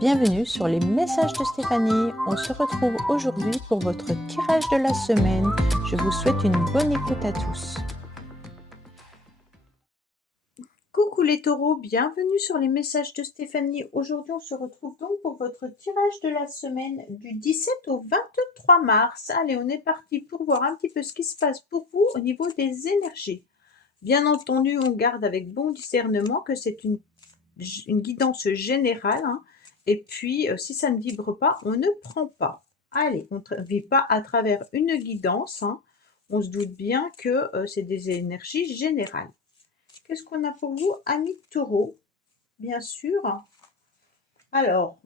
Bienvenue sur les messages de Stéphanie. On se retrouve aujourd'hui pour votre tirage de la semaine. Je vous souhaite une bonne écoute à tous. Coucou les taureaux, bienvenue sur les messages de Stéphanie. Aujourd'hui, on se retrouve donc pour votre tirage de la semaine du 17 au 23 mars. Allez, on est parti pour voir un petit peu ce qui se passe pour vous au niveau des énergies. Bien entendu, on garde avec bon discernement que c'est une guidance générale, hein. Et puis, si ça ne vibre pas, on ne prend pas. Allez, on ne vit pas à travers une guidance, hein. On se doute bien que c'est des énergies générales. Qu'est-ce qu'on a pour vous, amis taureaux? Bien sûr. Alors,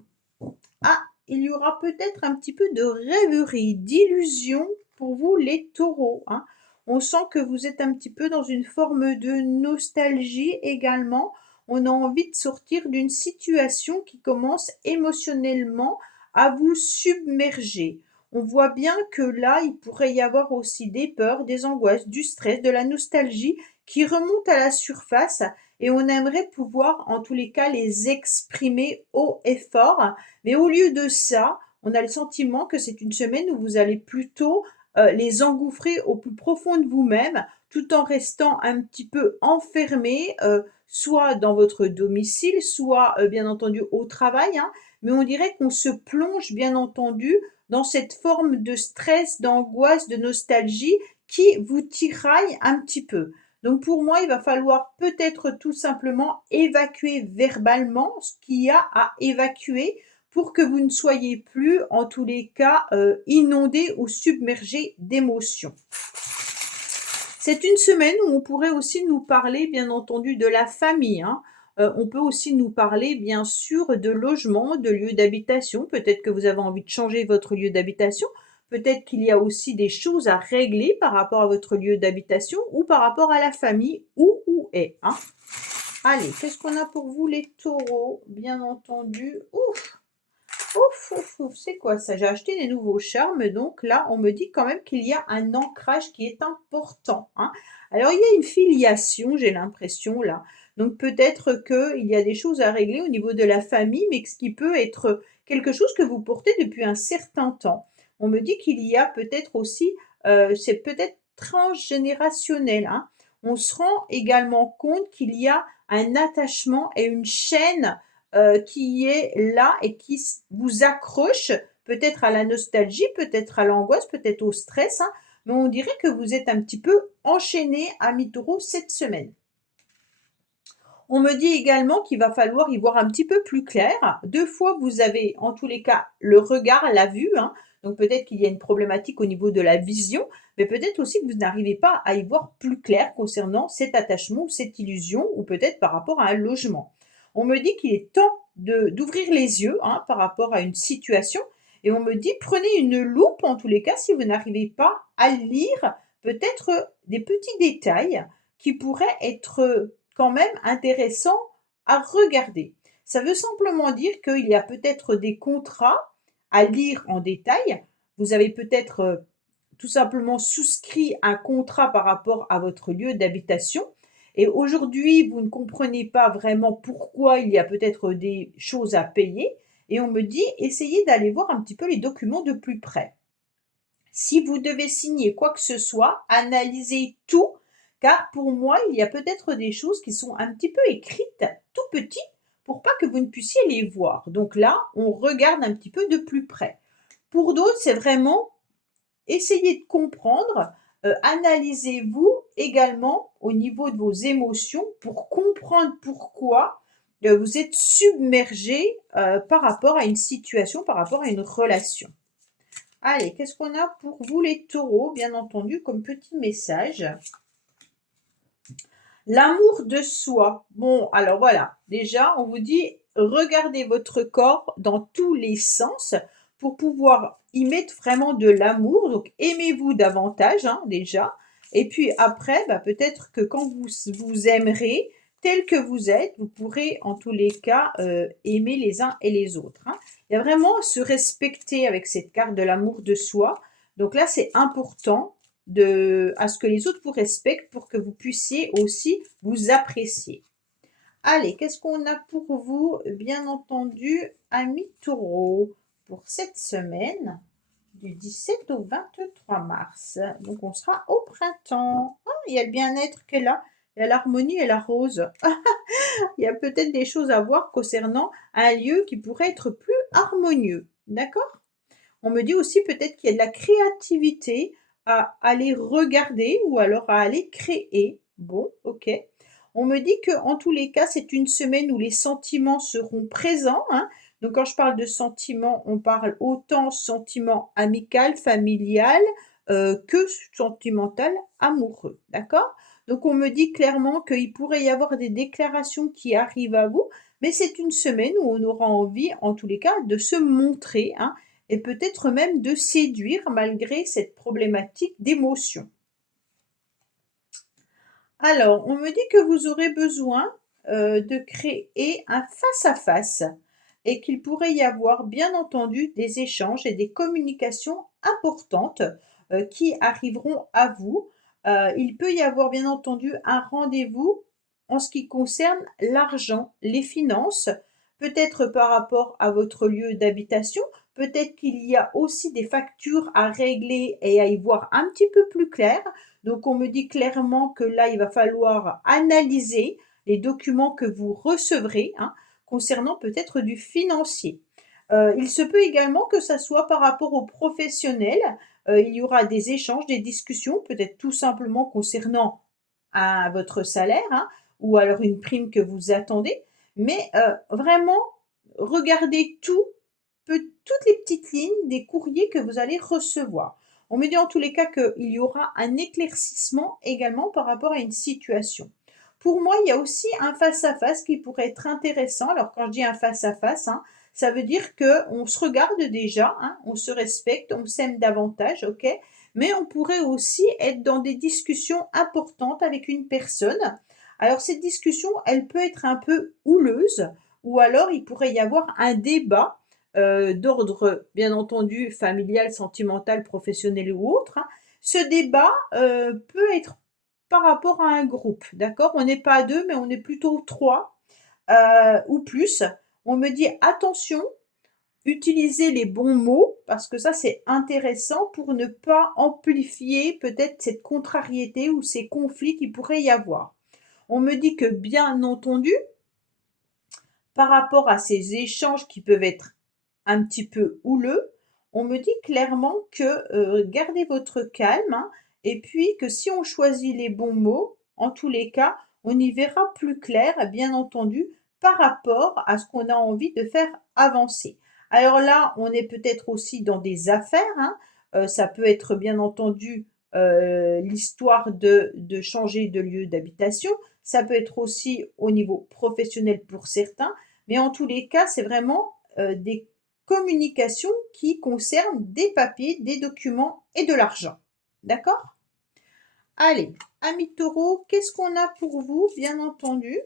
il y aura peut-être un petit peu de rêverie, d'illusion pour vous les taureaux, hein. On sent que vous êtes un petit peu dans une forme de nostalgie également. On a envie de sortir d'une situation qui commence émotionnellement à vous submerger. On voit bien que là, il pourrait y avoir aussi des peurs, des angoisses, du stress, de la nostalgie qui remontent à la surface et on aimerait pouvoir, en tous les cas, les exprimer haut et fort. Mais au lieu de ça, on a le sentiment que c'est une semaine où vous allez plutôt les engouffrer au plus profond de vous-même, tout en restant un petit peu enfermé, soit dans votre domicile, soit bien entendu au travail, hein. Mais on dirait qu'on se plonge bien entendu dans cette forme de stress, d'angoisse, de nostalgie qui vous tiraille un petit peu. Donc pour moi, il va falloir peut-être tout simplement évacuer verbalement ce qu'il y a à évacuer pour que vous ne soyez plus, en tous les cas, inondé ou submergé d'émotions. C'est une semaine où on pourrait aussi nous parler, bien entendu, de la famille, hein. On peut aussi nous parler, bien sûr, de logement, de lieu d'habitation. Peut-être que vous avez envie de changer votre lieu d'habitation. Peut-être qu'il y a aussi des choses à régler par rapport à votre lieu d'habitation ou par rapport à la famille où est, hein. Allez, qu'est-ce qu'on a pour vous les taureaux? Bien entendu, ouf, ouf, ouf, ouf, c'est quoi ça? J'ai acheté des nouveaux charmes, donc là, on me dit quand même qu'il y a un ancrage qui est important, hein. Alors, il y a une filiation, j'ai l'impression là. Donc, peut-être qu'il y a des choses à régler au niveau de la famille, mais ce qui peut être quelque chose que vous portez depuis un certain temps. On me dit qu'il y a peut-être aussi, c'est peut-être transgénérationnel, hein. On se rend également compte qu'il y a un attachement et une chaîne qui est là et qui vous accroche peut-être à la nostalgie, peut-être à l'angoisse, peut-être au stress, hein, mais on dirait que vous êtes un petit peu enchaîné, amis taureaux, cette semaine. On me dit également qu'il va falloir y voir un petit peu plus clair. Deux fois, vous avez en tous les cas le regard, la vue, hein, donc peut-être qu'il y a une problématique au niveau de la vision, mais peut-être aussi que vous n'arrivez pas à y voir plus clair concernant cet attachement ou cette illusion, ou peut-être par rapport à un logement. On me dit qu'il est temps d'ouvrir les yeux, hein, par rapport à une situation, et on me dit prenez une loupe en tous les cas si vous n'arrivez pas à lire peut-être des petits détails qui pourraient être quand même intéressants à regarder. Ça veut simplement dire qu'il y a peut-être des contrats à lire en détail. Vous avez peut-être tout simplement souscrit un contrat par rapport à votre lieu d'habitation. Et aujourd'hui, vous ne comprenez pas vraiment pourquoi il y a peut-être des choses à payer. Et on me dit, essayez d'aller voir un petit peu les documents de plus près. Si vous devez signer quoi que ce soit, analysez tout, car pour moi, il y a peut-être des choses qui sont un petit peu écrites tout petit pour pas que vous ne puissiez les voir. Donc là, on regarde un petit peu de plus près. Pour d'autres, c'est vraiment essayer de comprendre, analysez-vous également au niveau de vos émotions pour comprendre pourquoi vous êtes submergé par rapport à une situation, par rapport à une relation. Allez, qu'est-ce qu'on a pour vous les taureaux, bien entendu, comme petit message? L'amour de soi. Bon, alors voilà, déjà, on vous dit, regardez votre corps dans tous les sens pour pouvoir y mettre vraiment de l'amour. Donc, aimez-vous davantage, hein, déjà. Et puis après, bah, peut-être que quand vous vous aimerez tel que vous êtes, vous pourrez en tous les cas aimer les uns et les autres, hein. Il y a vraiment se respecter avec cette carte de l'amour de soi. Donc là, c'est important à ce que les autres vous respectent pour que vous puissiez aussi vous apprécier. Allez, qu'est-ce qu'on a pour vous? Bien entendu, amis taureaux, pour cette semaine, du 17 au 23 mars. Donc, on sera au printemps. Ah, il y a le bien-être qui est là. Il y a l'harmonie et la rose. Il y a peut-être des choses à voir concernant un lieu qui pourrait être plus harmonieux. D'accord? On me dit aussi peut-être qu'il y a de la créativité à aller regarder ou alors à aller créer. Bon, ok. On me dit que en tous les cas, c'est une semaine où les sentiments seront présents, hein. Donc quand je parle de sentiments, on parle autant sentiment amical, familial, que sentimental, amoureux. D'accord? Donc on me dit clairement qu'il pourrait y avoir des déclarations qui arrivent à vous, mais c'est une semaine où on aura envie, en tous les cas, de se montrer, hein, et peut-être même de séduire malgré cette problématique d'émotion. Alors, on me dit que vous aurez besoin de créer un face-à-face et qu'il pourrait y avoir bien entendu des échanges et des communications importantes qui arriveront à vous. Il peut y avoir bien entendu un rendez-vous en ce qui concerne l'argent, les finances, peut-être par rapport à votre lieu d'habitation, peut-être qu'il y a aussi des factures à régler et à y voir un petit peu plus clair. Donc on me dit clairement que là, il va falloir analyser les documents que vous recevrez, hein, concernant peut-être du financier. Il se peut également que ça soit par rapport aux professionnels. Il y aura des échanges, des discussions, peut-être tout simplement concernant votre salaire, hein, ou alors une prime que vous attendez. Mais vraiment, regardez toutes les petites lignes des courriers que vous allez recevoir. On me dit en tous les cas qu'il y aura un éclaircissement également par rapport à une situation. Pour moi, il y a aussi un face-à-face qui pourrait être intéressant. Alors, quand je dis un face-à-face, hein, ça veut dire qu'on se regarde déjà, hein, on se respecte, on s'aime davantage, ok? Mais on pourrait aussi être dans des discussions importantes avec une personne. Alors, cette discussion, elle peut être un peu houleuse, ou alors il pourrait y avoir un débat d'ordre, bien entendu, familial, sentimental, professionnel ou autre, hein. Ce débat peut être par rapport à un groupe, d'accord? On n'est pas deux, mais on est plutôt trois ou plus. On me dit attention, utilisez les bons mots, parce que ça c'est intéressant pour ne pas amplifier peut-être cette contrariété ou ces conflits qui pourraient y avoir. On me dit que bien entendu, par rapport à ces échanges qui peuvent être un petit peu houleux, on me dit clairement que gardez votre calme, hein, et puis que si on choisit les bons mots, en tous les cas, on y verra plus clair, bien entendu, par rapport à ce qu'on a envie de faire avancer. Alors là, on est peut-être aussi dans des affaires, hein, ça peut être bien entendu l'histoire de changer de lieu d'habitation, ça peut être aussi au niveau professionnel pour certains, mais en tous les cas, c'est vraiment des communication qui concerne des papiers, des documents et de l'argent. D'accord? Allez, amis taureaux, qu'est-ce qu'on a pour vous, bien entendu,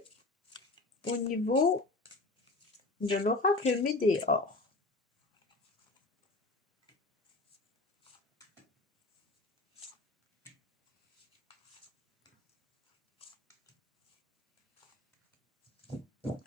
au niveau de l'oracle Médéor?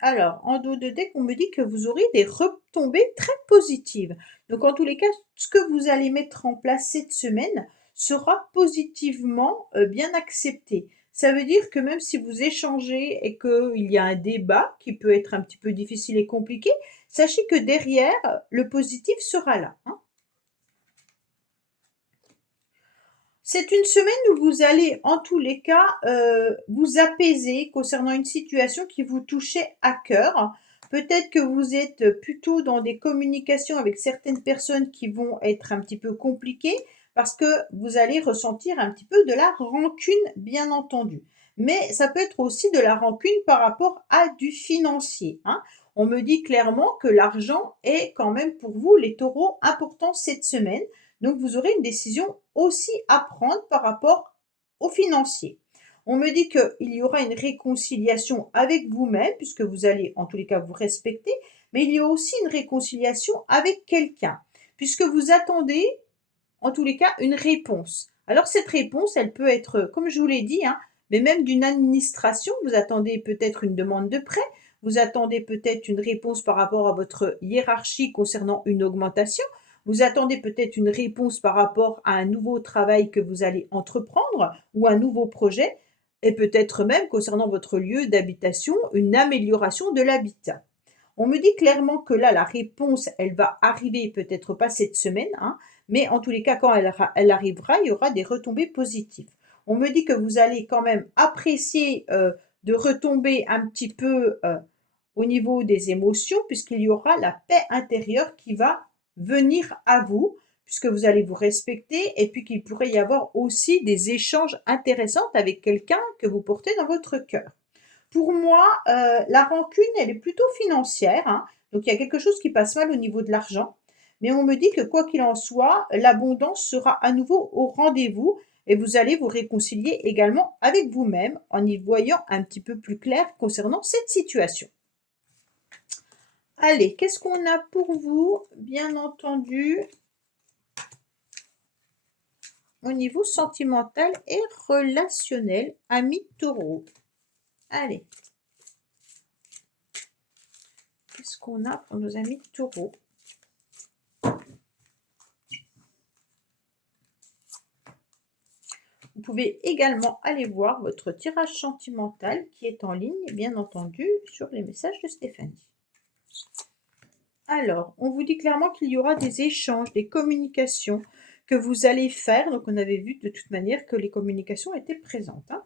Alors, en dos de deck, on me dit que vous aurez des retombées très positives. Donc, en tous les cas, ce que vous allez mettre en place cette semaine sera positivement bien accepté. Ça veut dire que même si vous échangez et qu'il y a un débat qui peut être un petit peu difficile et compliqué, sachez que derrière, le positif sera là, hein. C'est une semaine où vous allez, en tous les cas, vous apaiser concernant une situation qui vous touchait à cœur. Peut-être que vous êtes plutôt dans des communications avec certaines personnes qui vont être un petit peu compliquées parce que vous allez ressentir un petit peu de la rancune, bien entendu. Mais ça peut être aussi de la rancune par rapport à du financier, hein. On me dit clairement que l'argent est quand même pour vous, les taureaux, important cette semaine. Donc, vous aurez une décision aussi à prendre par rapport aux financiers. On me dit qu'il y aura une réconciliation avec vous-même, puisque vous allez en tous les cas vous respecter, mais il y a aussi une réconciliation avec quelqu'un, puisque vous attendez en tous les cas une réponse. Alors cette réponse, elle peut être, comme je vous l'ai dit, hein, mais même d'une administration. Vous attendez peut-être une demande de prêt, vous attendez peut-être une réponse par rapport à votre hiérarchie concernant une augmentation, vous attendez peut-être une réponse par rapport à un nouveau travail que vous allez entreprendre ou un nouveau projet et peut-être même concernant votre lieu d'habitation, une amélioration de l'habitat. On me dit clairement que là, la réponse, elle va arriver, peut-être pas cette semaine, hein, mais en tous les cas, quand elle arrivera, il y aura des retombées positives. On me dit que vous allez quand même apprécier de retomber un petit peu au niveau des émotions, puisqu'il y aura la paix intérieure qui va venir à vous, puisque vous allez vous respecter, et puis qu'il pourrait y avoir aussi des échanges intéressants avec quelqu'un que vous portez dans votre cœur. Pour moi, la rancune, elle est plutôt financière, hein, donc il y a quelque chose qui passe mal au niveau de l'argent. Mais on me dit que quoi qu'il en soit, l'abondance sera à nouveau au rendez-vous et vous allez vous réconcilier également avec vous-même en y voyant un petit peu plus clair concernant cette situation. Allez, qu'est-ce qu'on a pour vous? Bien entendu, au niveau sentimental et relationnel, amis taureaux. Allez. Qu'est-ce qu'on a pour nos amis taureaux? Vous pouvez également aller voir votre tirage sentimental qui est en ligne, bien entendu, sur les messages de Stéphanie. Alors, on vous dit clairement qu'il y aura des échanges, des communications que vous allez faire. Donc, on avait vu de toute manière que les communications étaient présentes, hein.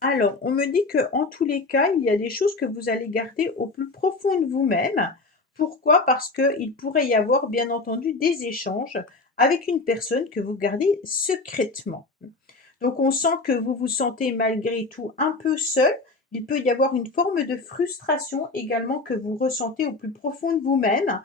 Alors, on me dit qu'en tous les cas, il y a des choses que vous allez garder au plus profond de vous-même. Pourquoi? Parce qu'il pourrait y avoir, bien entendu, des échanges avec une personne que vous gardez secrètement. Donc, on sent que vous vous sentez malgré tout un peu seul. Il peut y avoir une forme de frustration également que vous ressentez au plus profond de vous-même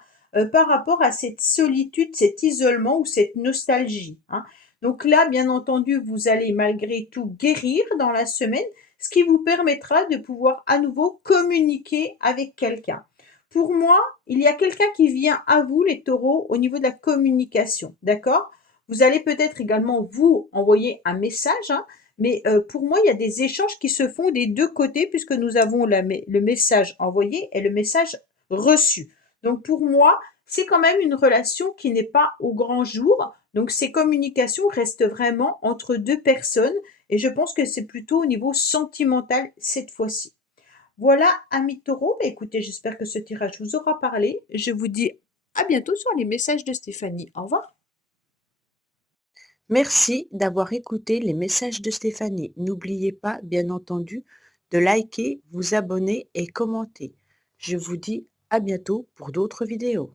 par rapport à cette solitude, cet isolement ou cette nostalgie, hein. Donc là, bien entendu, vous allez malgré tout guérir dans la semaine, ce qui vous permettra de pouvoir à nouveau communiquer avec quelqu'un. Pour moi, il y a quelqu'un qui vient à vous, les taureaux, au niveau de la communication, d'accord? Vous allez peut-être également vous envoyer un message, hein, mais pour moi, il y a des échanges qui se font des deux côtés puisque nous avons le message envoyé et le message reçu. Donc pour moi, c'est quand même une relation qui n'est pas au grand jour. Donc ces communications restent vraiment entre deux personnes et je pense que c'est plutôt au niveau sentimental cette fois-ci. Voilà, amis taureaux, bah, écoutez, j'espère que ce tirage vous aura parlé. Je vous dis à bientôt sur les messages de Stéphanie. Au revoir. Merci d'avoir écouté les messages de Stéphanie. N'oubliez pas, bien entendu, de liker, vous abonner et commenter. Je vous dis à bientôt pour d'autres vidéos.